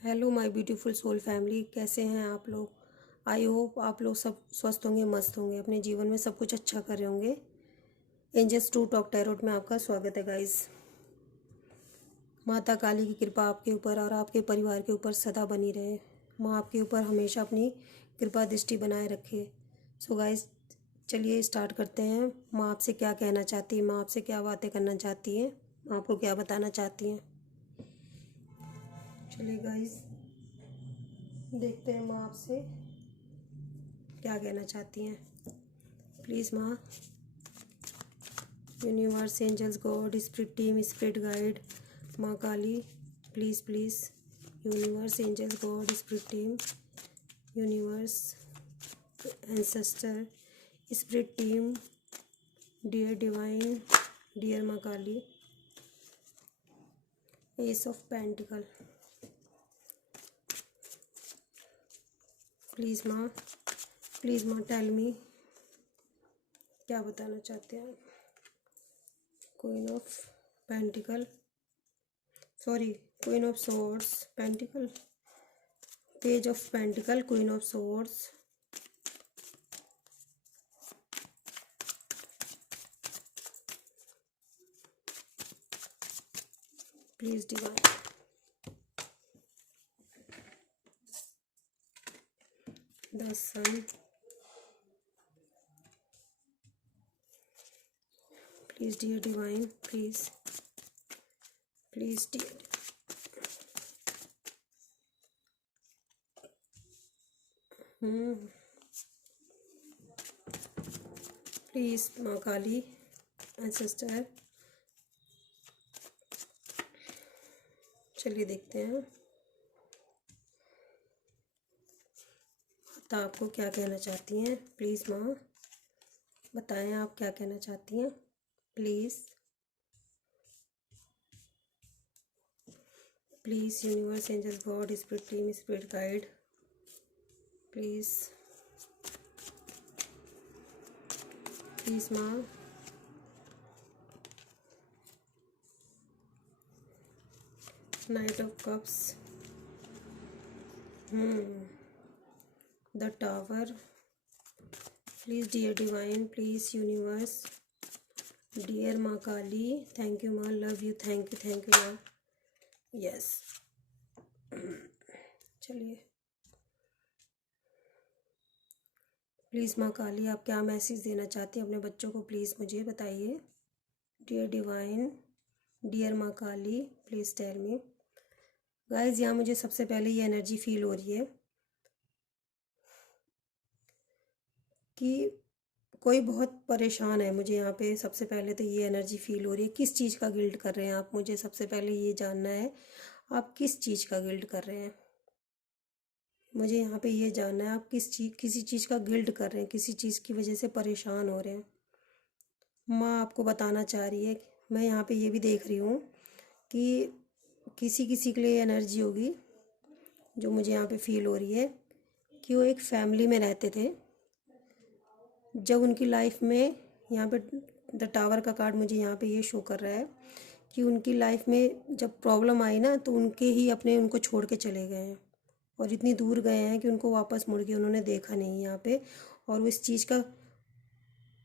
Hello my beautiful soul family, कैसे हैं आप लोग। आई होप आप लोग सब स्वस्थ होंगे, मस्त होंगे, अपने जीवन में सब कुछ अच्छा कर रहे होंगे। एंजल्स टू टॉक टैरोट में आपका स्वागत है गाइस। माता काली की कृपा आपके ऊपर और आपके परिवार के ऊपर सदा बनी रहे। माँ आपके ऊपर हमेशा अपनी कृपा दृष्टि बनाए रखे। सो गाइस, चलिए स्टार्ट करते हैं। माँ आपसे क्या कहना चाहती है, माँ आपसे क्या बातें करना चाहती हैं, माँ आपको क्या बताना चाहती हैं। चलिए गाइस, देखते हैं माँ आपसे क्या कहना चाहती हैं। प्लीज़ माँ, universe, angels, God, spirit team, spirit guide, माँ Kali, please please, universe, angels, God, spirit team, universe, ancestor, spirit team, dear divine, dear माँ Kali, ace of pentacle, please माँ टेल मी क्या बताना चाहते हैं। Queen of pentacle, sorry, queen of swords, pentacle, page of pentacle, queen of swords, please divine, the sun, please dear divine, please dear, please माँ Kali, ancestor. चलिए देखते हैं तो आपको क्या कहना चाहती हैं। प्लीज़ माँ बताएं आप क्या कहना चाहती हैं। Please please, universe, angels, God, spirit team, spirit guide, please माँ, knight of cups, the tower, please dear divine, please universe, dear माँ काली, थैंक यू माँ, लव यू, थैंक यू माँ, यस। चलिए, प्लीज़ माँ काली, आप क्या मैसेज देना चाहती हैं अपने बच्चों को, प्लीज़ मुझे बताइए। डियर डिवाइन, डियर माँ Kali, please tell me. Guys, यहाँ मुझे सबसे पहले ये एनर्जी फील हो रही है कि कोई बहुत परेशान है। मुझे यहाँ पे सबसे पहले तो ये एनर्जी फील हो रही है। किस चीज़ का गिल्ट कर रहे हैं आप, मुझे सबसे पहले ये जानना है। आप किस चीज़ का गिल्ट कर रहे हैं, मुझे यहाँ पे ये जानना है। आप किसी चीज़ का गिल्ट कर रहे हैं, किसी चीज़ की वजह से परेशान हो रहे हैं। माँ आपको बताना चाह रही है। मैं यहाँ पे ये भी देख रही हूँ कि किसी किसी के लिए एनर्जी होगी जो मुझे यहाँ पे फील हो रही है कि वो एक फैमिली में रहते थे। जब उनकी लाइफ में, यहाँ पे द टावर का कार्ड मुझे यहाँ पे ये शो कर रहा है कि उनकी लाइफ में जब प्रॉब्लम आई ना, तो उनके ही अपने उनको छोड़ के चले गए हैं और इतनी दूर गए हैं कि उनको वापस मुड़ के उन्होंने देखा नहीं यहाँ पे। और वो इस चीज़ का,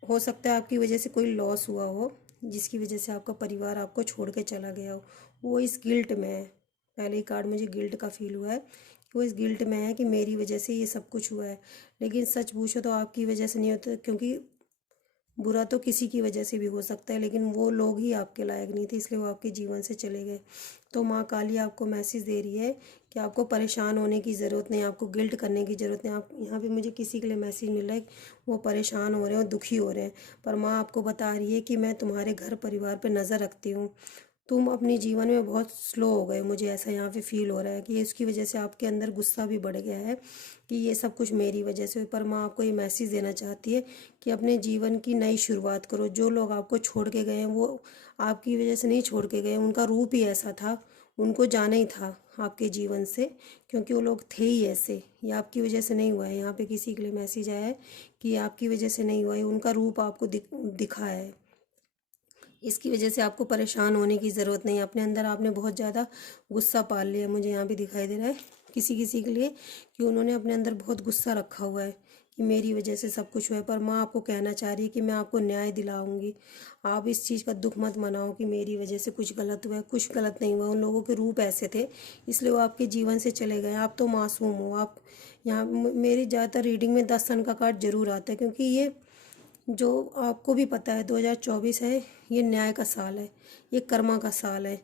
हो सकता है आपकी वजह से कोई लॉस हुआ हो जिसकी वजह से आपका परिवार आपको छोड़ के चला गया हो। वो इस गिल्ट में है। पहले ही कार्ड मुझे गिल्ट का फील हुआ है कि वो इस गिल्ट में है कि मेरी वजह से ये सब कुछ हुआ है। लेकिन सच पूछो तो आपकी वजह से नहीं होता, क्योंकि बुरा तो किसी की वजह से भी हो सकता है, लेकिन वो लोग ही आपके लायक नहीं थे, इसलिए वो आपके जीवन से चले गए। तो माँ काली आपको मैसेज दे रही है कि आपको परेशान होने की ज़रूरत नहीं, आपको गिल्ट करने की ज़रूरत नहीं। आप यहाँ पे, मुझे किसी के लिए मैसेज मिल रहा है वो परेशान हो रहे हैं और दुखी हो रहे हैं, पर माँ आपको बता रही है कि मैं तुम्हारे घर परिवार पर नज़र रखती हूँ। तुम अपने जीवन में बहुत स्लो हो गए, मुझे ऐसा यहाँ पे फील हो रहा है कि इसकी वजह से आपके अंदर गुस्सा भी बढ़ गया है कि ये सब कुछ मेरी वजह से। पर माँ आपको ये मैसेज देना चाहती है कि अपने जीवन की नई शुरुआत करो। जो लोग आपको छोड़ के गए हैं वो आपकी वजह से नहीं छोड़ के गए, उनका रूप ही ऐसा था, उनको जाना ही था आपके जीवन से, क्योंकि वो लोग थे ही ऐसे। ये आपकी वजह से नहीं हुआ है। यहाँ पे किसी के लिए मैसेज आया है कि आपकी वजह से नहीं हुआ है, उनका रूप आपको दिखा है। इसकी वजह से आपको परेशान होने की ज़रूरत नहीं है। अपने अंदर आपने बहुत ज़्यादा गुस्सा पाल लिया, मुझे यहाँ पे दिखाई दे रहा है किसी किसी के लिए, कि उन्होंने अपने अंदर बहुत गुस्सा रखा हुआ है कि मेरी वजह से सब कुछ हुआ है। पर माँ आपको कहना चाह रही है कि मैं आपको न्याय दिलाऊंगी। आप इस चीज़ का दुख मत मनाओ कि मेरी वजह से कुछ गलत हुआ है। कुछ गलत नहीं हुआ, उन लोगों के रूप ऐसे थे इसलिए वो आपके जीवन से चले गए। आप तो मासूम हो। आप यहाँ मेरी ज़्यादातर रीडिंग में 10 सन का कार्ड जरूर आता है, क्योंकि ये जो आपको भी पता है 2024 है, ये न्याय का साल है, ये कर्मा का साल है।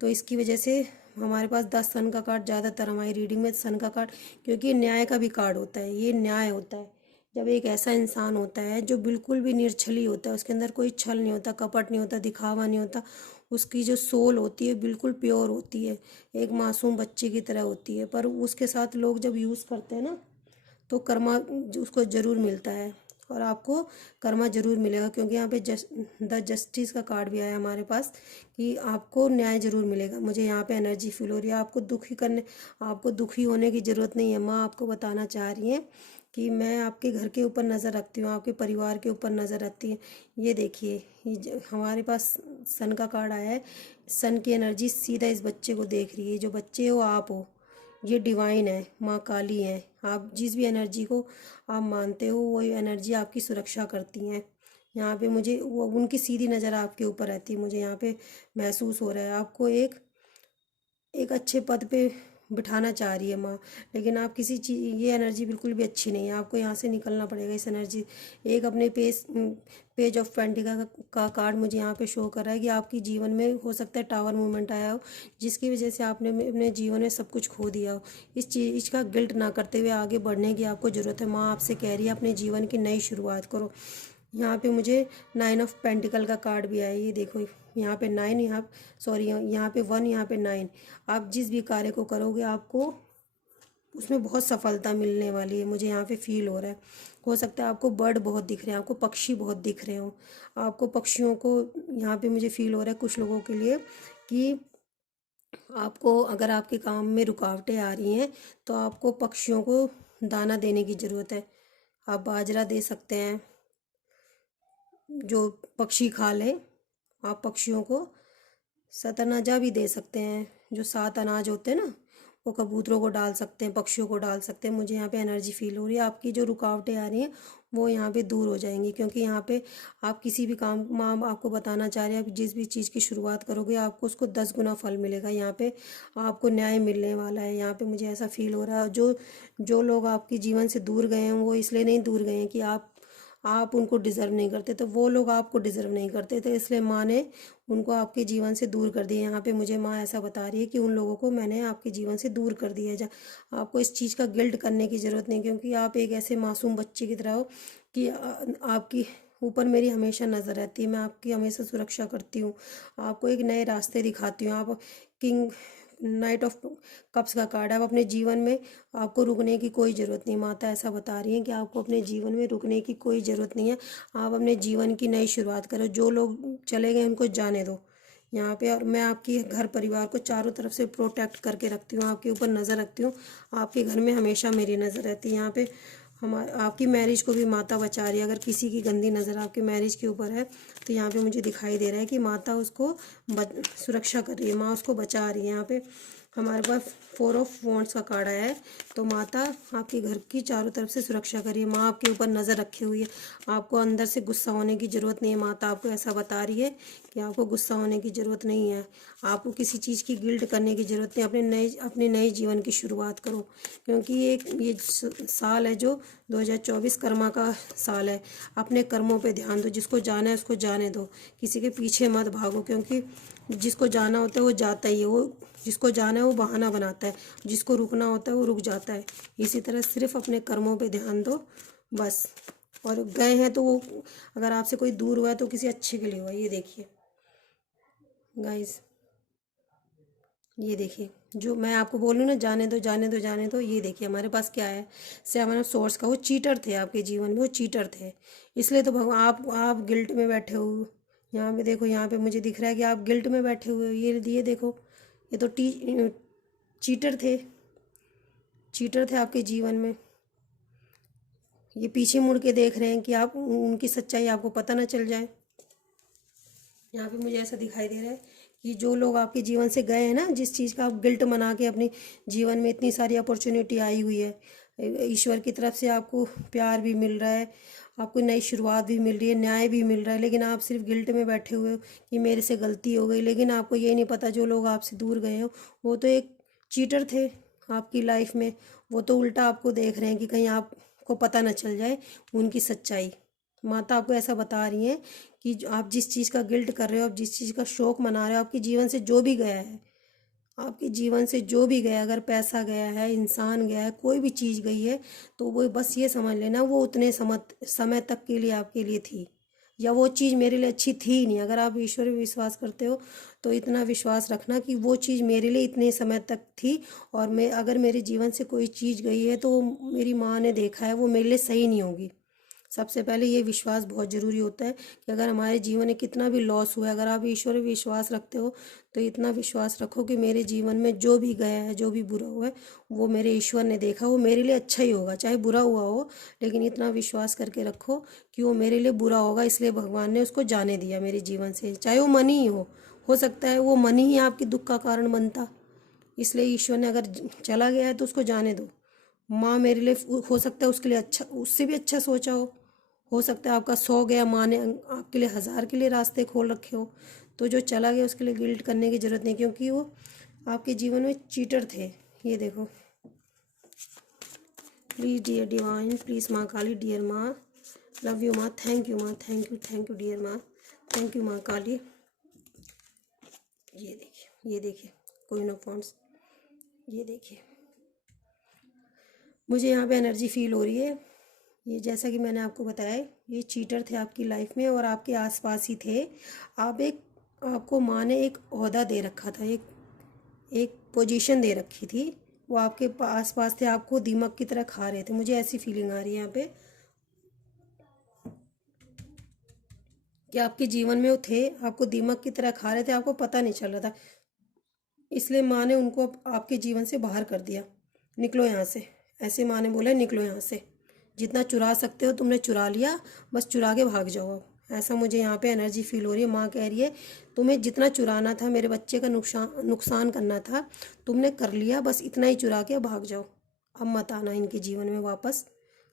तो इसकी वजह से हमारे पास 10 सन का कार्ड ज़्यादातर हमारी रीडिंग में सन का कार्ड, क्योंकि ये न्याय का भी कार्ड होता है। ये न्याय होता है जब एक ऐसा इंसान होता है जो बिल्कुल भी निर्छली होता है, उसके अंदर कोई छल नहीं होता, कपट नहीं होता, दिखावा नहीं होता, उसकी जो सोल होती है बिल्कुल प्योर होती है, एक मासूम बच्चे की तरह होती है। पर उसके साथ लोग जब यूज़ करते हैं ना, तो कर्मा उसको ज़रूर मिलता है। और आपको कर्मा ज़रूर मिलेगा, क्योंकि यहाँ पे द जस्टिस का कार्ड भी आया हमारे पास कि आपको न्याय ज़रूर मिलेगा। मुझे यहाँ पे एनर्जी फील हो रही है। आपको दुखी होने की ज़रूरत नहीं है। माँ आपको बताना चाह रही है कि मैं आपके घर के ऊपर नज़र रखती हूँ, आपके परिवार के ऊपर नज़र रखती है। ये देखिए, हमारे पास सन का कार्ड आया है। सन की एनर्जी सीधा इस बच्चे को देख रही है। जो बच्चे हो आप हो, ये डिवाइन है, माँ काली है। आप जिस भी एनर्जी को आप मानते हो वही एनर्जी आपकी सुरक्षा करती हैं। यहाँ पे मुझे वो उनकी सीधी नज़र आपके ऊपर रहती है। मुझे यहाँ पे महसूस हो रहा है आपको एक एक अच्छे पद पे बिठाना चाह रही है माँ, लेकिन आप किसी चीज़, ये एनर्जी बिल्कुल भी अच्छी नहीं है। आपको यहाँ से निकलना पड़ेगा इस एनर्जी। एक अपने पेज ऑफ पेंटिका का कार्ड मुझे यहाँ पे शो कर रहा है कि आपके जीवन में हो सकता है टावर मूवमेंट आया हो, जिसकी वजह से आपने अपने जीवन में सब कुछ खो दिया हो। इस चीज़ का गिल्ट ना करते हुए आगे बढ़ने की आपको ज़रूरत है। माँ आपसे कह रही है अपने जीवन की नई शुरुआत करो। यहाँ पे मुझे 9 ऑफ पेंटिकल का कार्ड भी आया, ये देखो। यहाँ पे 9, यहाँ सॉरी, यहाँ पे 1, यहाँ पे 9। आप जिस भी कार्य को करोगे आपको उसमें बहुत सफलता मिलने वाली है, मुझे यहाँ पे फील हो रहा है। हो सकता है आपको बर्ड बहुत दिख रहे हैं, आपको पक्षी बहुत दिख रहे हो। आपको पक्षियों को यहाँ पे मुझे फील हो रहा है कुछ लोगों के लिए कि आपको अगर आपके काम में रुकावटें आ रही हैं तो आपको पक्षियों को दाना देने की ज़रूरत है। आप बाजरा दे सकते हैं जो पक्षी खा लें। आप पक्षियों को सतनाजा भी दे सकते हैं, जो 7 अनाज होते हैं ना, वो कबूतरों को डाल सकते हैं, पक्षियों को डाल सकते हैं। मुझे यहाँ पे एनर्जी फील हो रही है आपकी जो रुकावटें आ रही हैं वो यहाँ पे दूर हो जाएंगी, क्योंकि यहाँ पे आप किसी भी काम, माँ आपको बताना चाह रही है, आप जिस भी चीज़ की शुरुआत करोगे आपको उसको 10 गुना फल मिलेगा। यहाँ पे आपको न्याय मिलने वाला है। यहाँ पे मुझे ऐसा फील हो रहा है। जो जो लोग आपके जीवन से दूर गए हैं वो इसलिए नहीं दूर गए हैं कि आप उनको डिज़र्व नहीं करते, तो वो लोग आपको डिज़र्व नहीं करते, तो इसलिए माँ ने उनको आपके जीवन से दूर कर दिया। यहाँ पे मुझे माँ ऐसा बता रही है कि उन लोगों को मैंने आपके जीवन से दूर कर दिया है। आपको इस चीज़ का गिल्ट करने की ज़रूरत नहीं, क्योंकि आप एक ऐसे मासूम बच्चे की तरह हो कि आपकी ऊपर मेरी हमेशा नज़र रहती है। मैं आपकी हमेशा सुरक्षा करती हूँ, आपको एक नए रास्ते दिखाती हूँ। आप किंग नाइट ऑफ कप्स का कार्ड है। आप अपने जीवन में, आपको रुकने की कोई ज़रूरत नहीं। माता ऐसा बता रही है कि आपको अपने जीवन में रुकने की कोई ज़रूरत नहीं है। आप अपने जीवन की नई शुरुआत करो। जो लोग चले गए उनको जाने दो यहाँ पे। और मैं आपकी घर परिवार को चारों तरफ से प्रोटेक्ट करके रखती हूँ, आपके ऊपर नज़र रखती हूँ। आपके घर में हमेशा मेरी नज़र रहती है। यहाँ पे आपकी मैरिज को भी माता बचा रही है। अगर किसी की गंदी नज़र आपकी मैरिज के ऊपर है तो यहाँ पे मुझे दिखाई दे रहा है कि माता उसको सुरक्षा कर रही है, माँ उसको बचा रही है। यहाँ पे हमारे पास 4 ऑफ वॉन्ड्स का कार्ड आया है, तो माता आपके घर की चारों तरफ से सुरक्षा करिए। माँ आपके ऊपर नज़र रखी हुई है। आपको अंदर से गुस्सा होने की ज़रूरत नहीं है। माता आपको ऐसा बता रही है कि आपको गुस्सा होने की ज़रूरत नहीं है। आपको किसी चीज़ की गिल्ट करने की ज़रूरत नहीं। अपने नए जीवन की शुरुआत करो, क्योंकि ये साल है जो 2024 कर्मा का साल है। अपने कर्मों पे ध्यान दो। जिसको जाना है उसको जाने दो, किसी के पीछे मत भागो, क्योंकि जिसको जाना होता है वो जाता ही है। वो जिसको जाना है वो बहाना बनाता है, जिसको रुकना होता है वो रुक जाता है। इसी तरह सिर्फ अपने कर्मों पे ध्यान दो बस। और गए हैं तो वो, अगर आपसे कोई दूर हुआ है तो किसी अच्छे के लिए हुआ है। ये देखिए गाइस, ये देखिए, जो मैं आपको बोल रही हूँ ना, जाने दो जाने दो जाने दो। ये देखिए हमारे पास क्या है, 7 ऑफ सोर्स का। वो चीटर थे आपके जीवन में, वो चीटर थे, इसलिए तो भगवान आप गिल्ट में बैठे हो। यहाँ पे देखो, यहाँ पे मुझे दिख रहा है कि आप गिल्ट में बैठे हुए हो। ये देखो, ये तो चीटर थे, चीटर थे आपके जीवन में। ये पीछे मुड़ के देख रहे हैं कि आप उनकी सच्चाई आपको पता ना चल जाए। यहाँ पे मुझे ऐसा दिखाई दे रहा है कि जो लोग आपके जीवन से गए हैं ना, जिस चीज़ का आप गिल्ट मना के अपने जीवन में इतनी सारी अपॉर्चुनिटी आई हुई है, ईश्वर की तरफ से आपको प्यार भी मिल रहा है, आपको नई शुरुआत भी मिल रही है, न्याय भी मिल रहा है, लेकिन आप सिर्फ गिल्ट में बैठे हुए हो कि मेरे से गलती हो गई। लेकिन आपको ये नहीं पता जो लोग आपसे दूर गए हो वो तो एक चीटर थे आपकी लाइफ में। वो तो उल्टा आपको देख रहे हैं कि कहीं आपको पता न चल जाए उनकी सच्चाई। माता आपको ऐसा बता रही हैं कि आप जिस चीज़ का गिल्ट कर रहे हो, आप जिस चीज़ का शोक मना रहे हो, आपके जीवन से जो भी गया है, आपके जीवन से जो भी गया, अगर पैसा गया है, इंसान गया है, कोई भी चीज़ गई है, तो वो बस ये समझ लेना वो उतने समय तक के लिए आपके लिए थी, या वो चीज़ मेरे लिए अच्छी थी ही नहीं। अगर आप ईश्वर पे विश्वास करते हो तो इतना विश्वास रखना कि वो चीज़ मेरे लिए इतने समय तक थी, और मैं अगर मेरे जीवन से कोई चीज़ गई है तो मेरी माँ ने देखा है वो मेरे लिए सही नहीं होगी। सबसे पहले ये विश्वास बहुत ज़रूरी होता है कि अगर हमारे जीवन में कितना भी लॉस हुआ है, अगर आप ईश्वर पे विश्वास रखते हो तो इतना विश्वास रखो कि मेरे जीवन में जो भी गया है, जो भी बुरा हुआ है, वो मेरे ईश्वर ने देखा, वो मेरे लिए अच्छा ही होगा, चाहे बुरा हुआ हो। लेकिन इतना विश्वास करके रखो कि वो मेरे लिए बुरा होगा, इसलिए भगवान ने उसको जाने दिया मेरे जीवन से, चाहे वो मनी ही हो सकता है वो मनी ही आपके दुख का कारण बनता। इसलिए ईश्वर ने अगर चला गया है तो उसको जाने दो। माँ मेरे लिए हो सकता है उसके लिए अच्छा, उससे भी अच्छा सोचा हो सकता है आपका 100 गया, माँ ने आपके लिए 1000 के लिए रास्ते खोल रखे हो। तो जो चला गया उसके लिए गिल्ट करने की ज़रूरत नहीं, क्योंकि वो आपके जीवन में चीटर थे। ये देखो, प्लीज़ डियर डिवाइन, प्लीज़ माँ काली, डियर माँ, लव यू माँ, थैंक यू माँ, थैंक यू डियर माँ, थैंक यू माँ काली। ये देखिए क्वीन ऑफ वांड्स, ये देखिए मुझे यहाँ पे एनर्जी फील हो रही है। ये जैसा कि मैंने आपको बताया, ये चीटर थे आपकी लाइफ में और आपके आसपास ही थे। आपको माँ ने एक ओहदा दे रखा था, एक पोजीशन दे रखी थी, वो आपके आसपास थे, आपको दीमक की तरह खा रहे थे। मुझे ऐसी फीलिंग आ रही है यहाँ पे कि आपके जीवन में वो थे, आपको दीमक की तरह खा रहे थे, आपको पता नहीं चल रहा था। इसलिए माँ ने उनको आपके जीवन से बाहर कर दिया, निकलो यहाँ से। ऐसे माँ ने बोला निकलो यहाँ से, जितना चुरा सकते हो तुमने चुरा लिया, बस चुरा के भाग जाओ अब। ऐसा मुझे यहाँ पे एनर्जी फील हो रही है। माँ कह रही है तुम्हें जितना चुराना था, मेरे बच्चे का नुकसान करना था, तुमने कर लिया, बस इतना ही चुरा के भाग जाओ, अब मत आना इनके जीवन में वापस।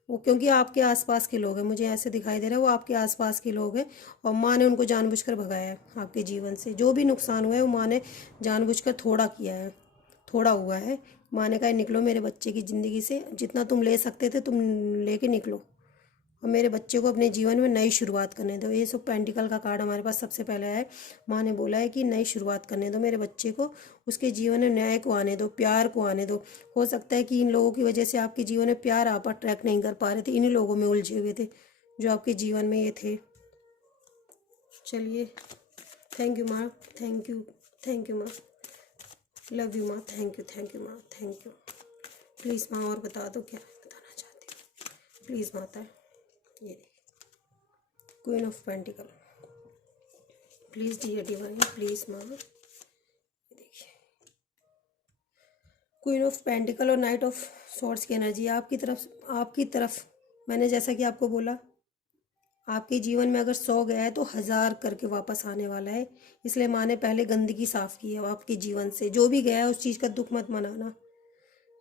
वो क्योंकि आपके आसपास के लोग हैं, मुझे ऐसे दिखाई दे रहा है वो आपके आसपास के लोग हैं, और माँ ने उनको जानबूझकर भगाया है आपके जीवन से। जो भी नुकसान हुआ है वो माँ ने जानबूझकर थोड़ा किया है, थोड़ा हुआ है। माँ ने कहा निकलो मेरे बच्चे की ज़िंदगी से, जितना तुम ले सकते थे तुम लेके निकलो, और मेरे बच्चे को अपने जीवन में नई शुरुआत करने दो। ये सब पेंटिकल का कार्ड हमारे पास सबसे पहले है। माँ ने बोला है कि नई शुरुआत करने दो मेरे बच्चे को, उसके जीवन में न्याय को आने दो, प्यार को आने दो। हो सकता है कि इन लोगों की वजह से आपके जीवन में प्यार आप अट्रैक्ट नहीं कर पा रहे थे, इन्हीं लोगों में उलझे हुए थे जो आपके जीवन में ये थे। चलिए, थैंक यू माँ, थैंक यू माँ, लव यू माँ, थैंक यू माँ, थैंक यू। प्लीज़ माँ और बता दो क्या बताना चाहती हो, प्लीज़ माता। ये देखिए queen of pentacle, please dear divine, please माँ। ये देखिए क्वीन ऑफ पेंटिकल और नाइट ऑफ सॉर्ड्स की एनर्जी आपकी तरफ मैंने जैसा कि आपको बोला, आपके जीवन में अगर 100 गया है तो 1000 करके वापस आने वाला है। इसलिए माँ ने पहले गंदगी साफ की है आपके जीवन से। जो भी गया है उस चीज़ का दुख मत मनाना।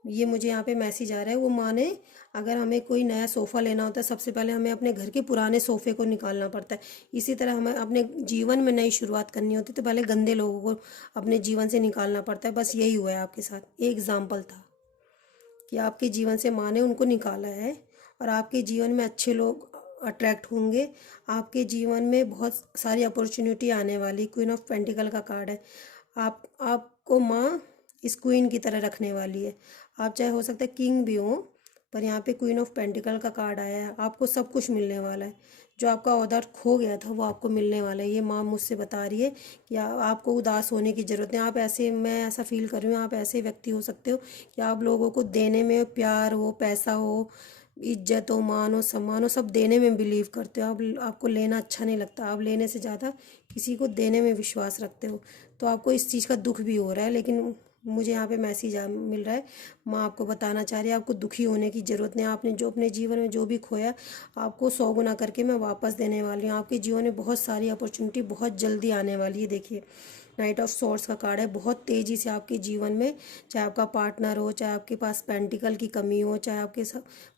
ये मुझे यहाँ पे मैसेज आ रहा है। वो माँ ने, अगर हमें कोई नया सोफ़ा लेना होता है, सबसे पहले हमें अपने घर के पुराने सोफ़े को निकालना पड़ता है। इसी तरह हमें अपने जीवन में नई शुरुआत करनी होती है तो पहले गंदे लोगों को अपने जीवन से निकालना पड़ता है। बस यही हुआ है आपके साथ। एक एग्जाम्पल था कि आपके जीवन से माँ ने उनको निकाला है, और आपके जीवन में अच्छे लोग अट्रैक्ट होंगे। आपके जीवन में बहुत सारी अपॉर्चुनिटी आने वाली। क्वीन ऑफ पेंटिकल का कार्ड है। आपको माँ इस क्वीन की तरह रखने वाली है। आप चाहे हो सकता है किंग भी हो, पर यहाँ पे क्वीन ऑफ पेंटिकल का कार्ड आया है। आपको सब कुछ मिलने वाला है। जो आपका ऑर्डर खो गया था वो आपको मिलने वाला है। ये माँ मुझसे बता रही है कि आपको उदास होने की ज़रूरत नहीं। आप ऐसे, मैं ऐसा फील कर रही हूँ, आप ऐसे व्यक्ति हो सकते हो कि आप लोगों को देने में, प्यार हो, पैसा हो, इज्जत हो, मान हो, सम्मान हो, सब देने में बिलीव करते हो। आपको लेना अच्छा नहीं लगता। आप लेने से ज़्यादा किसी को देने में विश्वास रखते हो। तो आपको इस चीज़ का दुख भी हो रहा है, लेकिन मुझे यहाँ पे मैसेज मिल रहा है, माँ आपको बताना चाह रही है आपको दुखी होने की ज़रूरत नहीं। आपने जो अपने जीवन में जो भी खोया, आपको 100 गुना करके मैं वापस देने वाली हूँ। आपके जीवन में बहुत सारी अपॉर्चुनिटी बहुत जल्दी आने वाली है। देखिए, नाइट ऑफ सॉर्ड्स का कार्ड है। बहुत तेज़ी से आपके जीवन में, चाहे आपका पार्टनर हो, चाहे आपके पास पेंटिकल की कमी हो, चाहे आपके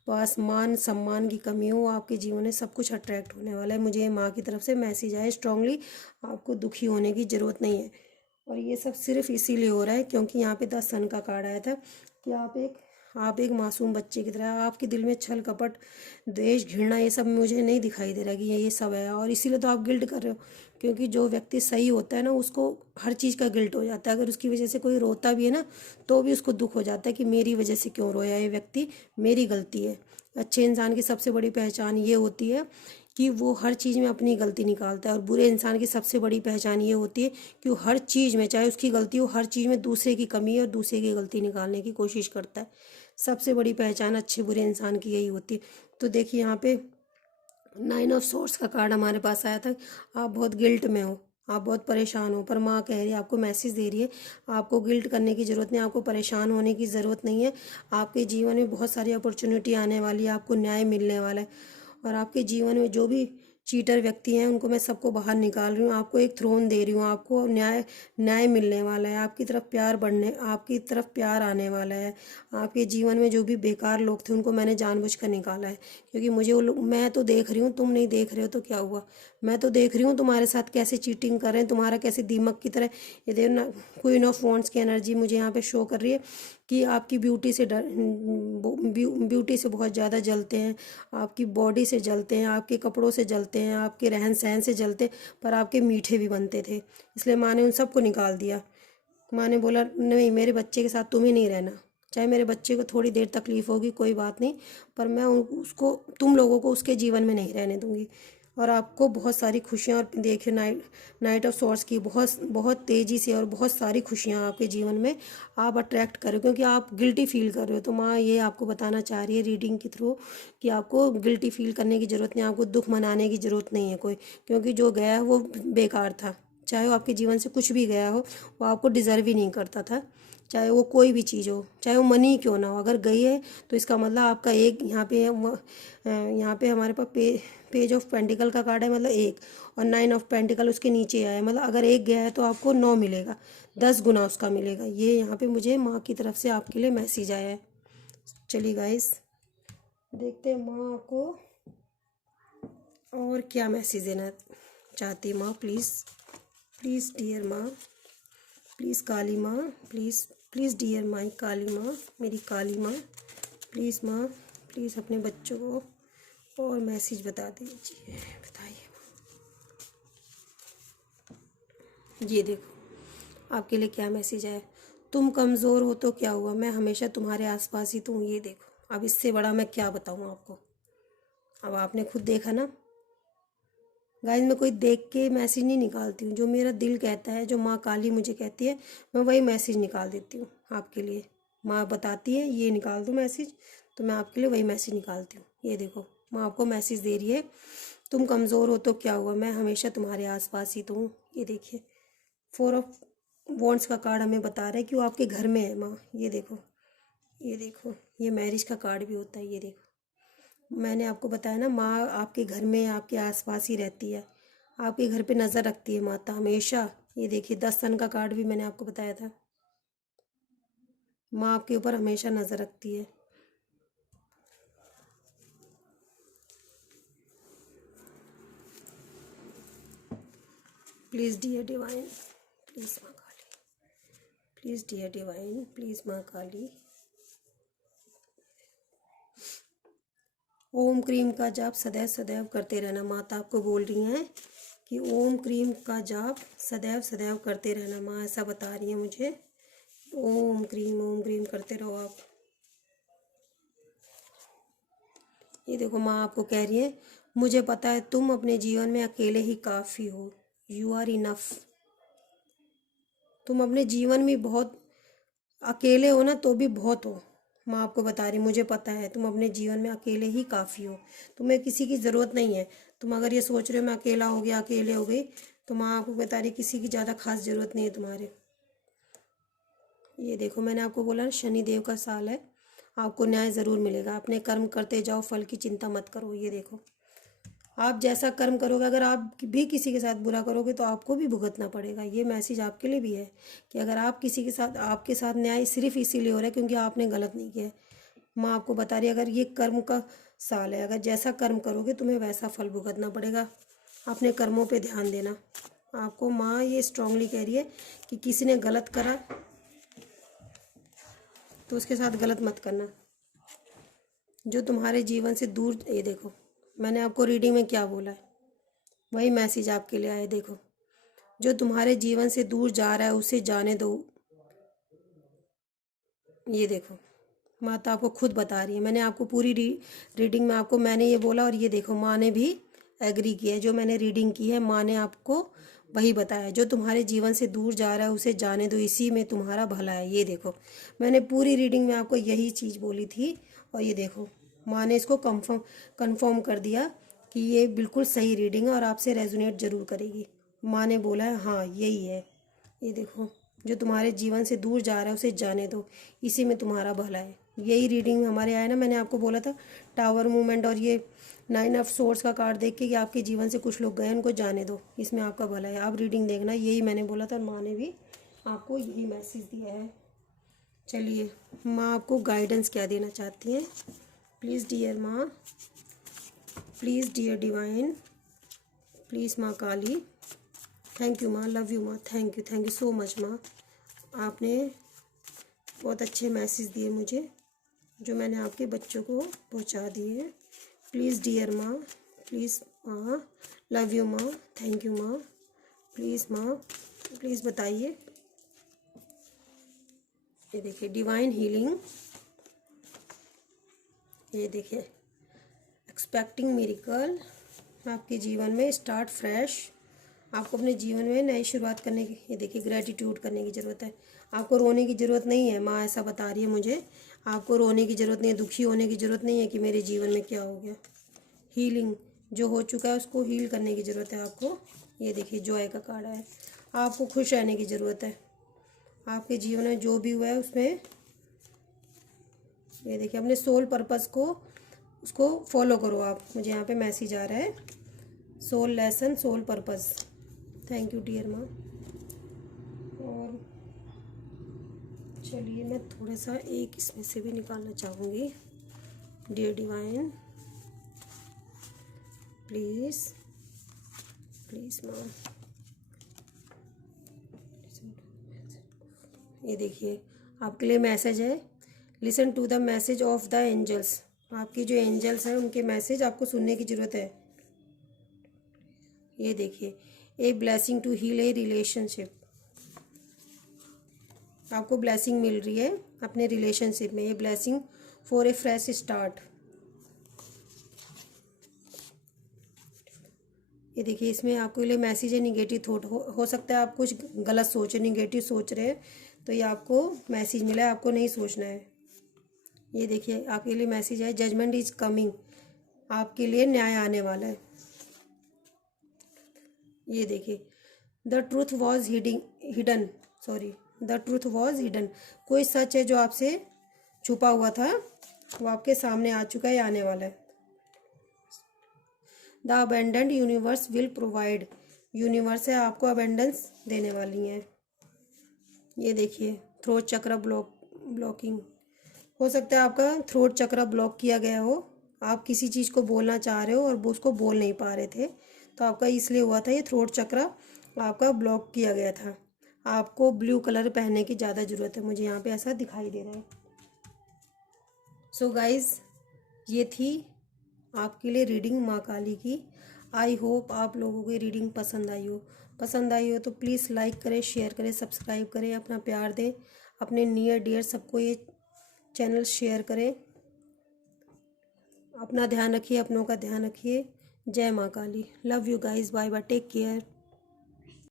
पास मान सम्मान की कमी हो, आपके जीवन में सब कुछ अट्रैक्ट होने वाला है। मुझे माँ की तरफ से मैसेज आया स्ट्रांगली, आपको दुखी होने की ज़रूरत नहीं है। और ये सब सिर्फ इसीलिए हो रहा है क्योंकि यहाँ पे 10 सन का कार्ड आया था कि आप एक मासूम बच्चे की तरह, आपके दिल में छल कपट द्वेष घृणा ये सब मुझे नहीं दिखाई दे रहा कि ये सब है। और इसीलिए तो आप गिल्ट कर रहे हो, क्योंकि जो व्यक्ति सही होता है ना, उसको हर चीज़ का गिल्ट हो जाता है। अगर उसकी वजह से कोई रोता भी है ना, तो भी उसको दुख हो जाता है कि मेरी वजह से क्यों रोया ये व्यक्ति, मेरी गलती है। अच्छे इंसान की सबसे बड़ी पहचान ये होती है कि वो हर चीज़ में अपनी गलती निकालता है, और बुरे इंसान की सबसे बड़ी पहचान ये होती है कि वो हर चीज़ में, चाहे उसकी गलती हो, हर चीज़ में दूसरे की कमी है और दूसरे की गलती निकालने की कोशिश करता है। सबसे बड़ी पहचान अच्छे बुरे इंसान की यही होती है। तो देखिए, यहाँ पे 9 ऑफ सोर्स का कार्ड हमारे पास आया था। आप बहुत गिल्ट में हो, आप बहुत परेशान हो, पर माँ कह रही है, आपको मैसेज दे रही है, आपको गिल्ट करने की ज़रूरत नहीं, आपको परेशान होने की ज़रूरत नहीं है। आपके जीवन में बहुत सारी अपॉर्चुनिटी आने वाली है, आपको न्याय मिलने वाला है। और आपके जीवन में जो भी चीटर व्यक्ति हैं, उनको मैं सबको बाहर निकाल रही हूँ, आपको एक थ्रोन दे रही हूँ, आपको न्याय न्याय मिलने वाला है। आपकी तरफ प्यार आने वाला है। आपके जीवन में जो भी बेकार लोग थे, उनको मैंने जानबूझकर निकाला है, क्योंकि मुझे मैं तो देख रही हूँ, तुम नहीं देख रहे हो तो क्या हुआ। मैं तो देख रही हूँ तुम्हारे साथ कैसे चीटिंग कर रहे हैं, तुम्हारा कैसे दीमक की तरह। ये देखो ना, क्वीन ऑफ वॉन्ड्स की एनर्जी मुझे यहाँ पे शो कर रही है कि आपकी ब्यूटी से बहुत ज़्यादा जलते हैं, आपकी बॉडी से जलते हैं, आपके कपड़ों से जलते हैं, आपके रहन सहन से जलते हैं, पर आपके मीठे भी बनते थे। इसलिए माँ ने उन सबको निकाल दिया। माँ ने बोला, नहीं, मेरे बच्चे के साथ तुम्हें नहीं रहना, चाहे मेरे बच्चे को थोड़ी देर तकलीफ होगी, कोई बात नहीं, पर मैं उसको, तुम लोगों को उसके जीवन में नहीं रहने दूंगी। और आपको बहुत सारी खुशियाँ, और देखिए नाइट ऑफ सॉर्ड्स की बहुत बहुत तेज़ी से और बहुत सारी खुशियाँ आपके जीवन में आप अट्रैक्ट करो, क्योंकि आप गिल्टी फील कर रहे हो। तो माँ ये आपको बताना चाह रही है रीडिंग के थ्रू कि आपको गिल्टी फील करने की ज़रूरत नहीं, आपको दुख मनाने की ज़रूरत नहीं है कोई, क्योंकि जो गया है वो बेकार था। चाहे वो आपके जीवन से कुछ भी गया हो, वो आपको डिज़र्व ही नहीं करता था। चाहे वो कोई भी चीज़ हो, चाहे वो मनी क्यों ना हो, अगर गई है तो इसका मतलब आपका एक यहाँ पे हमारे पास पेज ऑफ पेंटिकल का कार्ड है, मतलब एक, और 9 ऑफ पेंटिकल उसके नीचे आया है, मतलब अगर एक गया है तो आपको 9 मिलेगा, 10 गुना उसका मिलेगा। ये यहाँ पे मुझे माँ की तरफ से आपके लिए मैसेज आया है। चलिए गाइस, देखते हैं माँ आपको और क्या मैसेज देना चाहती है। माँ प्लीज़, प्लीज़ डियर माँ, प्लीज़ काली माँ, प्लीज़ प्लीज़ डियर माई काली माँ, मेरी काली माँ, प्लीज़ माँ, प्लीज़ अपने बच्चों को और मैसेज बता दीजिए, बताइए माँ। ये देखो आपके लिए क्या मैसेज है। तुम कमज़ोर हो तो क्या हुआ, मैं हमेशा तुम्हारे आसपास ही तो हूँ। ये देखो, अब इससे बड़ा मैं क्या बताऊँ आपको। अब आपने खुद देखा ना गाइस, मैं कोई देख के मैसेज नहीं निकालती हूँ, जो मेरा दिल कहता है, जो माँ काली मुझे कहती है, मैं वही मैसेज निकाल देती हूँ आपके लिए। माँ बताती है ये निकाल दो मैसेज, तो मैं आपके लिए वही मैसेज निकालती हूँ। ये देखो, माँ आपको मैसेज दे रही है, तुम कमज़ोर हो तो क्या हुआ, मैं हमेशा तुम्हारे आसपास ही तो हूँ। ये देखिए, 4 ऑफ वॉन्ड्स का कार्ड हमें बता रहा है कि वो आपके घर में है माँ। ये देखो, ये देखो, ये मैरिज का कार्ड भी होता है। ये देखो, मैंने आपको बताया ना, माँ आपके घर में, आपके आसपास ही रहती है, आपके घर पे नज़र रखती है माता हमेशा। ये देखिए, 10 सन का कार्ड भी मैंने आपको बताया था, माँ आपके ऊपर हमेशा नज़र रखती है। प्लीज़ डियर डिवाइन, प्लीज़ माँ Kali, please dear divine, please माँ काली। ओम क्रीम का जाप सदैव सदैव करते रहना। माता आपको बोल रही हैं कि ओम क्रीम का जाप सदैव सदैव करते रहना। माँ ऐसा बता रही हैं मुझे, ओम क्रीम करते रहो आप। ये देखो, माँ आपको कह रही है, मुझे पता है तुम अपने जीवन में अकेले ही काफ़ी हो, यू आर इनफ। तुम अपने जीवन में बहुत अकेले हो ना, तो भी बहुत हो। माँ आपको बता रही, मुझे पता है तुम अपने जीवन में अकेले ही काफ़ी हो, तुम्हें किसी की ज़रूरत नहीं है। तुम अगर ये सोच रहे हो मैं अकेला हो गया, अकेले हो गई, तो माँ आपको बता रही किसी की ज़्यादा खास ज़रूरत नहीं है तुम्हारे। ये देखो, मैंने आपको बोला ना शनि देव का साल है, आपको न्याय ज़रूर मिलेगा। अपने कर्म करते जाओ, फल की चिंता मत करो। ये देखो, आप जैसा कर्म करोगे, अगर आप भी किसी के साथ बुरा करोगे तो आपको भी भुगतना पड़ेगा। ये मैसेज आपके लिए भी है कि अगर आप किसी के साथ, आपके साथ न्याय सिर्फ इसीलिए हो रहा है क्योंकि आपने गलत नहीं किया है। माँ आपको बता रही है, अगर ये कर्म का साल है, अगर जैसा कर्म करोगे तुम्हें वैसा फल भुगतना पड़ेगा। अपने कर्मों पे ध्यान देना। आपको माँ ये स्ट्रांगली कह रही है कि किसी ने गलत करा तो उसके साथ गलत मत करना। जो तुम्हारे जीवन से दूर, ये देखो मैंने आपको रीडिंग में क्या बोला है, वही मैसेज आपके लिए आया। देखो, जो तुम्हारे जीवन से दूर जा रहा है उसे जाने दो। ये देखो, माता आपको खुद बता रही है। मैंने आपको पूरी रीडिंग में आपको मैंने ये बोला, और ये देखो माँ ने भी एग्री किया है। जो मैंने रीडिंग की है माँ ने आपको वही बताया। जो तुम्हारे जीवन से दूर जा रहा है उसे जाने दो, इसी में तुम्हारा भला है। ये देखो, मैंने पूरी रीडिंग में आपको यही चीज़ बोली थी, और ये देखो माँ ने इसको कंफर्म कर दिया कि ये बिल्कुल सही रीडिंग है और आपसे रेजोनेट जरूर करेगी। माँ ने बोला है हाँ यही है। ये देखो, जो तुम्हारे जीवन से दूर जा रहा है उसे जाने दो, इसी में तुम्हारा भला है। यही रीडिंग हमारे आया ना, मैंने आपको बोला था टावर मूवमेंट और ये 9 ऑफ सोर्स का कार्ड देख के कि आपके जीवन से कुछ लोग गए, उनको जाने दो, इसमें आपका भला है। आप रीडिंग देखना, यही मैंने बोला था, माँ ने भी आपको यही मैसेज दिया है। चलिए, माँ आपको गाइडेंस क्या देना चाहती हैं? प्लीज़ डियर माँ, प्लीज़ डियर डिवाइन, प्लीज़ माँ काली। थैंक यू माँ, लव यू माँ, थैंक यू सो मच माँ। आपने बहुत अच्छे मैसेज दिए मुझे, जो मैंने आपके बच्चों को पहुंचा दिए हैं। प्लीज़ डियर माँ, प्लीज़ माँ, लव यू माँ, थैंक यू माँ। प्लीज़ माँ, प्लीज़ बताइए। ये देखिए डिवाइन हीलिंग, ये देखिए एक्सपेक्टिंग मिरेकल, आपके जीवन में स्टार्ट फ्रेश। आपको अपने जीवन में नई शुरुआत करने की, ये देखिए ग्रेटिट्यूड करने की ज़रूरत है। आपको रोने की ज़रूरत नहीं है, माँ ऐसा बता रही है मुझे। आपको रोने की ज़रूरत नहीं है, दुखी होने की ज़रूरत नहीं है कि मेरे जीवन में क्या हो गया। हीलिंग जो हो चुका है उसको हील करने की ज़रूरत है आपको। ये देखिए जॉय का कार्ड है। आपको खुश रहने की ज़रूरत है। आपके जीवन में जो भी हुआ है उसमें, ये देखिए अपने सोल पर्पस को, उसको फॉलो करो आप। मुझे यहाँ पे मैसेज आ रहा है, soul lesson, soul purpose. Thank you dear माँ। और चलिए, मैं थोड़ा सा एक इसमें से भी निकालना चाहूँगी। डियर डिवाइन, प्लीज़ प्लीज़ माँ, ये देखिए आपके लिए मैसेज है। Listen to the message of the angels. आपकी जो एंजल्स हैं उनके मैसेज आपको सुनने की ज़रूरत है। ये देखिए, a blessing to heal a relationship. आपको ब्लेसिंग मिल रही है अपने रिलेशनशिप में। ये blessing for a fresh start. ये देखिए, इसमें आपके लिए मैसेज है निगेटिव थॉट। हो सकता है आप कुछ गलत सोच रहे, निगेटिव सोच रहे हैं, तो ये आपको मैसेज मिला है, आपको नहीं सोचना है। ये देखिए आपके लिए मैसेज है, जजमेंट इज कमिंग। आपके लिए न्याय आने वाला है। ये देखिए, the truth was hidden, sorry, the truth was hidden. कोई सच है जो आपसे छुपा हुआ था, वो आपके सामने आ चुका है, आने वाला है। The abundant universe will provide. Universe है आपको अबेंडेंस देने वाली है। ये देखिए, थ्रोट चक्र ब्लॉकिंग। हो सकता है आपका थ्रोट चक्र ब्लॉक किया गया हो। आप किसी चीज़ को बोलना चाह रहे हो और वो उसको बोल नहीं पा रहे थे, तो आपका इसलिए हुआ था। ये थ्रोट चक्र आपका ब्लॉक किया गया था। आपको ब्लू कलर पहनने की ज़्यादा ज़रूरत है, मुझे यहाँ पे ऐसा दिखाई दे रहा है। सो गाइज, ये थी आपके लिए रीडिंग माँ काली की। आई होप आप लोगों को रीडिंग पसंद आई हो। पसंद आई हो तो प्लीज़ लाइक करें, शेयर करें, सब्सक्राइब करें, अपना प्यार दें। अपने नियर डियर सबको ये चैनल शेयर करें। अपना ध्यान रखिए, अपनों का ध्यान रखिए। जय माँ Kali. Love you guys, bye bye, take care.